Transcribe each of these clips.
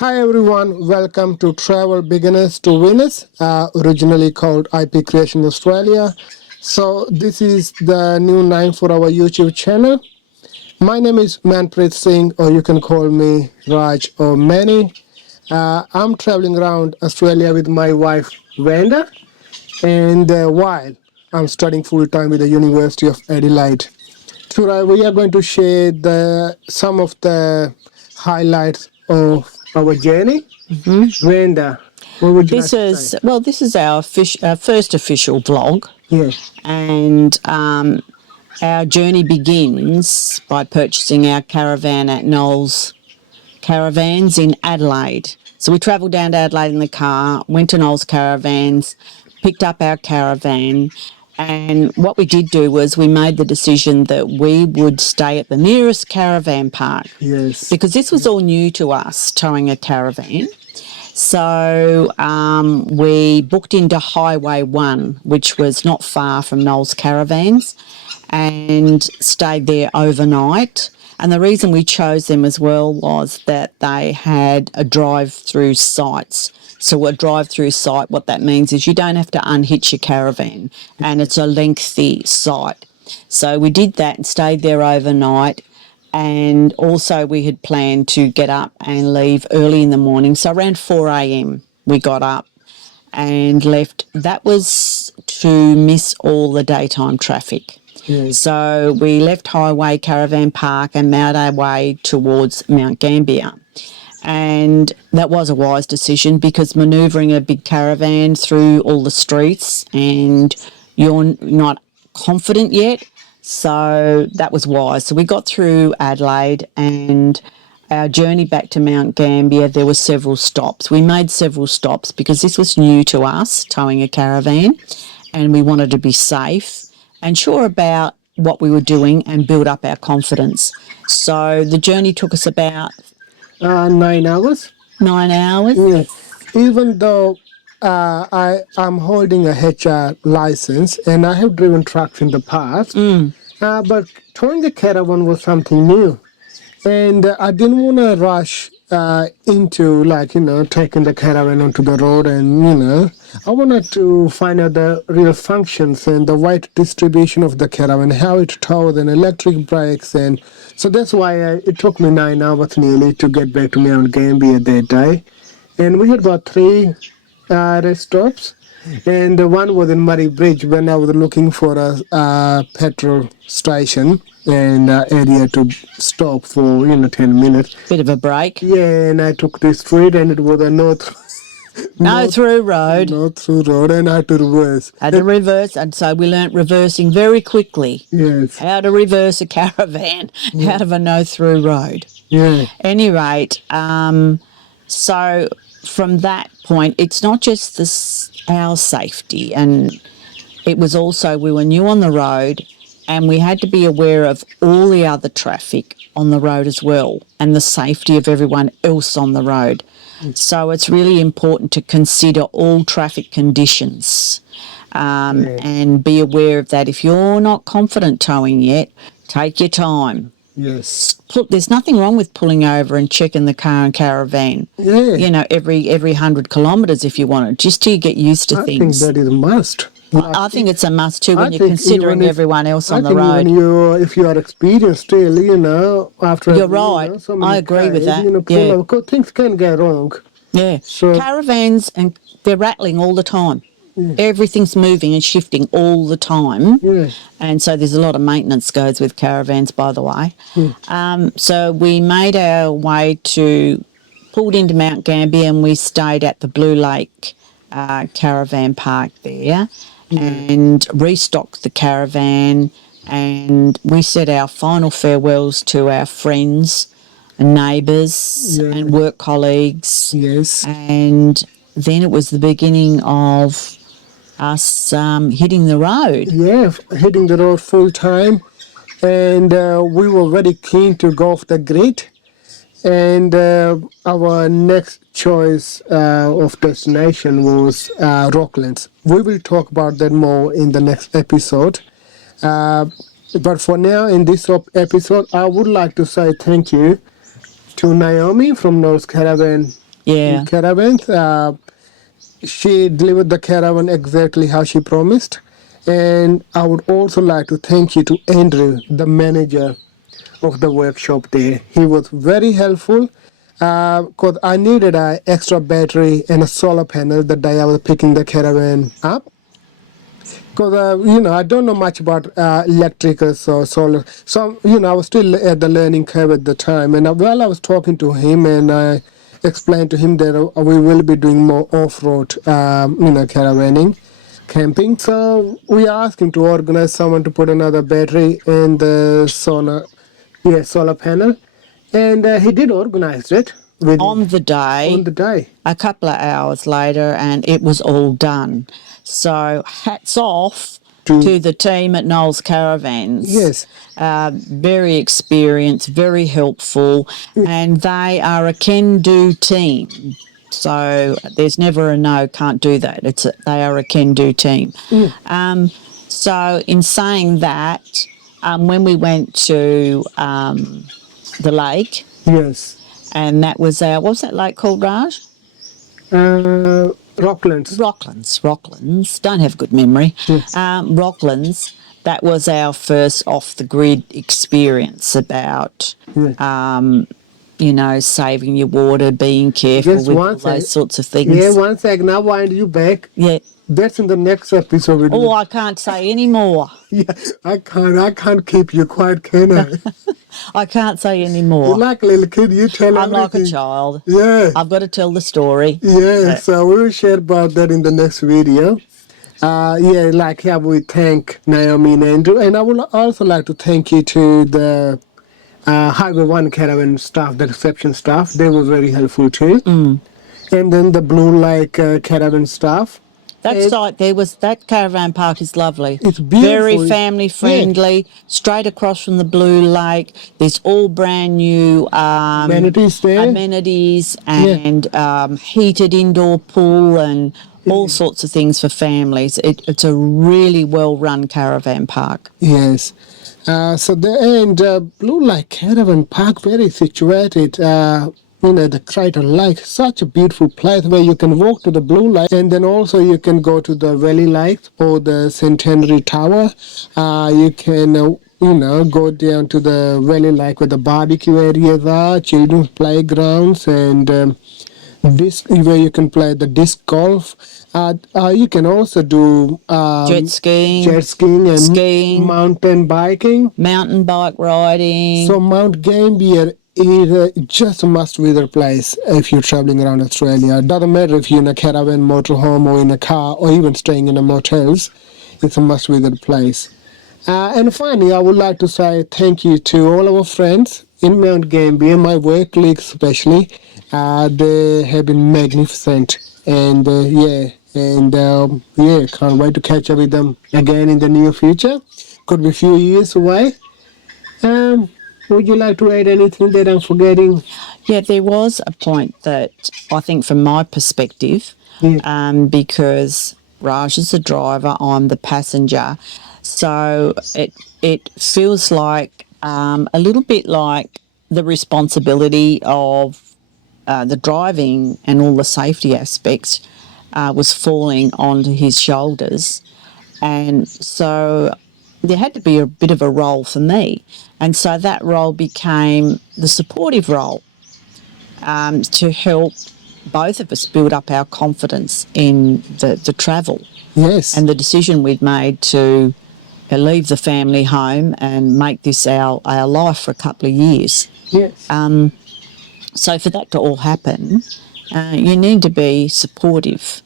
Hi everyone, welcome to Travel Beginners to Winners, originally called IP Creation Australia. So this is the new name for our YouTube channel. My name is Manpreet Singh, or you can call me Raj or Manny. I'm traveling around Australia with my wife Wanda, and while I'm studying full time with the University of Adelaide. Today we are going to share some of the highlights of our journey. Wanda, what would you like to say? This is our first official vlog, Yes. and our journey begins by purchasing our caravan at Noel's Caravans in Adelaide. So we travelled down to Adelaide in the car, went to Noel's Caravans, picked up our caravan, and what we did do was we made the decision that we would stay at the nearest caravan park. Yes. Because this was all new to us, towing a caravan. So we booked into Highway 1, which was not far from Noel's Caravans, and stayed there overnight. And the reason we chose them as well was that they had a drive-through sites. So a drive-through site, what that means is you don't have to unhitch your caravan, and it's a lengthy site. So we did that and stayed there overnight. And also we had planned to get up and leave early in the morning. So around 4 a.m. we got up and left. That was to miss all the daytime traffic. Yes. So we left Highway Caravan Park and made our way towards Mount Gambier. And that was a wise decision, because manoeuvring a big caravan through all the streets and you're not confident yet, so that was wise. So we got through Adelaide, and our journey back to Mount Gambier, there were several stops. We made several stops because this was new to us, towing a caravan, and we wanted to be safe and sure about what we were doing and build up our confidence. So the journey took us about 9 hours. 9 hours. Yeah. Even though I'm holding a HR license and I have driven trucks in the past, but towing a caravan was something new, and I didn't want to rush into taking the caravan onto the road, and I wanted to find out the real functions and the right distribution of the caravan, how it tows and electric brakes, and so that's why it took me 9 hours nearly to get back to Mount Gambier that day. And we had about 3 rest stops, and one was in Murray Bridge when I was looking for a petrol station and area to stop for 10 minutes. Bit of a break. Yeah, and I took the street, and it was a through road. No through road, and I had to reverse. And so we learnt reversing very quickly. Yes. How to reverse a caravan out of a no-through road. Yeah. Any rate, so from that point, it's not just our safety, and it was also we were new on the road, and we had to be aware of all the other traffic on the road as well, and the safety of everyone else on the road. So it's really important to consider all traffic conditions and be aware of that. If you're not confident towing yet, take your time. Yes. There's nothing wrong with pulling over and checking the car and caravan. Yeah. Every 100 kilometres if you want it, just till you get used to things. I think that is a must. I think it's a must too when you're considering everyone else on the road. If you are experienced still, after you're right. I agree with that. Because things can go wrong. Yeah. So caravans, and they're rattling all the time. Yeah. Everything's moving and shifting all the time. Yeah. And so there's a lot of maintenance goes with caravans, by the way. So we made our way pulled into Mount Gambier, and we stayed at the Blue Lake Caravan Park there and restocked the caravan, and we said our final farewells to our friends and neighbours and work colleagues. Yes. And then it was the beginning of us hitting the road. Yeah, hitting the road full time, and we were very keen to go off the grid. And our next choice of destination was Rocklands. We will talk about that more in the next episode. But for now, in this episode, I would like to say thank you to Naomi from Noel's Caravan Yeah. caravans. She delivered the caravan exactly how she promised. And I would also like to thank you to Andrew, the manager of the workshop there. He was very helpful because I needed an extra battery and a solar panel the day I was picking the caravan up. Because I don't know much about electricals or solar. So I was still at the learning curve at the time. And while I was talking to him, and I explained to him that we will be doing more off-road, caravaning, camping. So we asked him to organize someone to put another battery in the solar panel, and he did organize it On the day. on the day. A couple of hours later, and it was all done. So hats off to the team at Knowles Caravans. Yes. Very experienced, very helpful, and they are a can-do team. So there's never a no, can't do that. They are a can-do team. So in saying that, when we went to the lake, Yes. and that was what was that lake called, Raj? Rocklands. Rocklands. Don't have good memory. Yes. Rocklands. That was our first off-the-grid experience about, saving your water, being careful with all those sorts of things. Yeah, one sec. Now wind you back. Yeah. That's in the next episode. Oh, I can't say any more. Yeah, I can't keep you quiet, can I? I can't say any more. You're like a little kid. You tell I'm everything. like a child. Yeah. I've got to tell the story. Yeah, so we will share about that in the next video. We thank Naomi and Andrew. And I would also like to thank you to the Highway 1 caravan staff, the reception staff. They were very helpful too. And then the Blue Lake caravan staff. That caravan park is lovely. It's beautiful. Very family friendly, straight across from the Blue Lake. There's all brand new Amenities there. and heated indoor pool and all sorts of things for families. It's a really well run caravan park. Yes. Blue Lake Caravan Park, very situated, the Crichton Lake, such a beautiful place where you can walk to the Blue Lake, and then also you can go to the Valley Lake or the Centenary Tower. You can, go down to the Valley Lake where the barbecue areas are, children's playgrounds, and where you can play the disc golf. You can also do Jet skiing and skiing, mountain biking, mountain bike riding. So Mount Gambier is just a must-visit place if you're traveling around Australia. It doesn't matter if you're in a caravan, motorhome, or in a car, or even staying in a motels. It's a must-visit place. And finally, I would like to say thank you to all our friends in Mount Gambier, my work colleagues especially. They have been magnificent, and can't wait to catch up with them again in the near future. Could be a few years away. Would you like to add anything that I'm forgetting? Yeah, there was a point that I think from my perspective, because Raj is the driver, I'm the passenger, so it feels like a little bit like the responsibility of the driving and all the safety aspects was falling onto his shoulders. And so there had to be a bit of a role for me. And so that role became the supportive role to help both of us build up our confidence in the travel. Yes. And the decision we'd made to leave the family home and make this our life for a couple of years. Yes. So for that to all happen, you need to be supportive.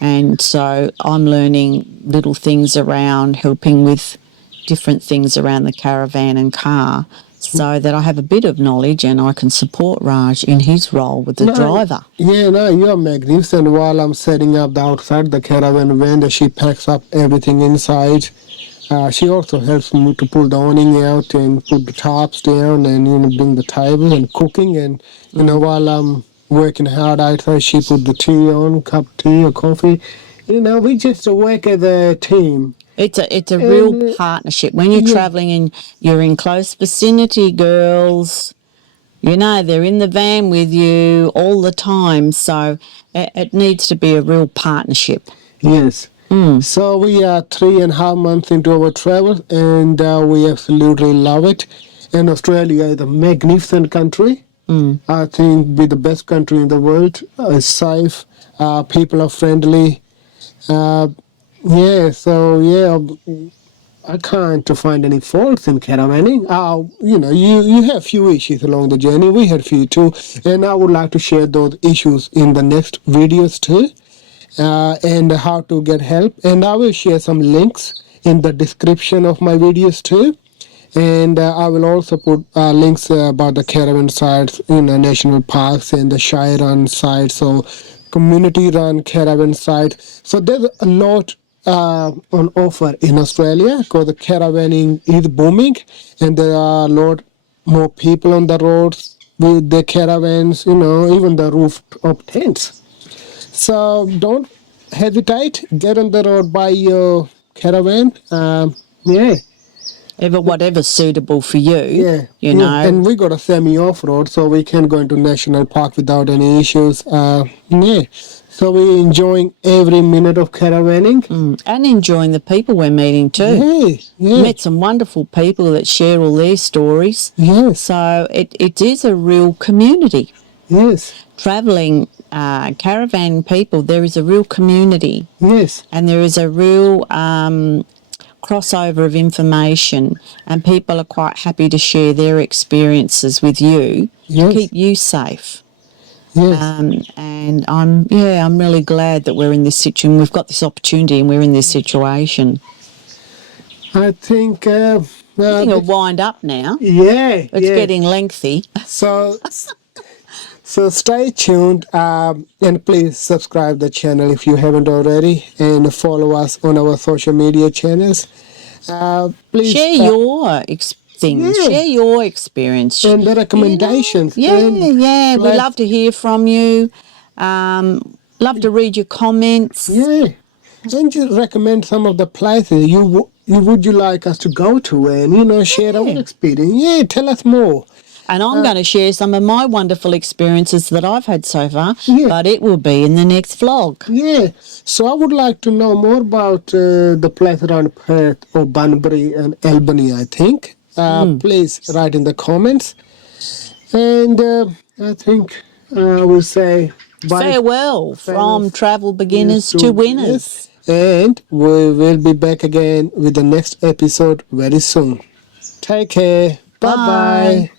And so I'm learning little things around helping with different things around the caravan and car so that I have a bit of knowledge and I can support Raj in his role with the driver. Yeah, no, you're magnificent. While I'm setting up the outside the caravan van, she packs up everything inside. She also helps me to pull the awning out and put the tops down and bring the table and cooking. And while I'm working hard outside, she put the tea on, cup of tea or coffee. We just work as a team. It's a real partnership. When you're travelling and you're in close vicinity, girls, You know, they're in the van with you all the time. So it needs to be a real partnership. Yes. So we are 3.5 months into our travel, and we absolutely love it. And Australia is a magnificent country. I think be the best country in the world. It's safe. People are friendly. I can't find any faults in caravaning. You have few issues along the journey. We had few too, and I would like to share those issues in the next videos too, and how to get help. And I will share some links in the description of my videos too. And I will also put links about the caravan sites in the national parks and the Shire run sites, so community run caravan site. So there's a lot on offer in Australia because the caravaning is booming, and there are a lot more people on the roads with the caravans, even the rooftop tents. So don't hesitate, get on the road, buy your caravan. Yeah. Whatever's suitable for you, Yeah, you know. And we got a semi-off-road, so we can go into national park without any issues. So we're enjoying every minute of caravaning. And enjoying the people we're meeting too. Yeah. Met some wonderful people that share all their stories. Yes. So it is a real community. Yes. Travelling caravan people, there is a real community. Yes. And there is a real crossover of information, and people are quite happy to share their experiences with you to keep you safe. Yes. And I'm really glad that we're in this situation. We've got this opportunity, and we're in this situation. I think It'll wind up now. Yeah. It's getting lengthy. So stay tuned, and please subscribe the channel if you haven't already, and follow us on our social media channels. Please Share your things. Yeah. Share your experience. and the recommendations. Yeah. And We love to hear from you. Love to read your comments. Yeah, and just recommend some of the places would you like us to go to, and share our experience. Yeah, tell us more. And I'm going to share some of my wonderful experiences that I've had so far, Yeah. but it will be in the next vlog. Yeah, so I would like to know more about the place around Perth or Bunbury and Albany, I think. Please write in the comments. And I think we'll say bye. Farewell from travel beginners to winners. Yes. And we will be back again with the next episode very soon. Take care. Bye-bye. Bye.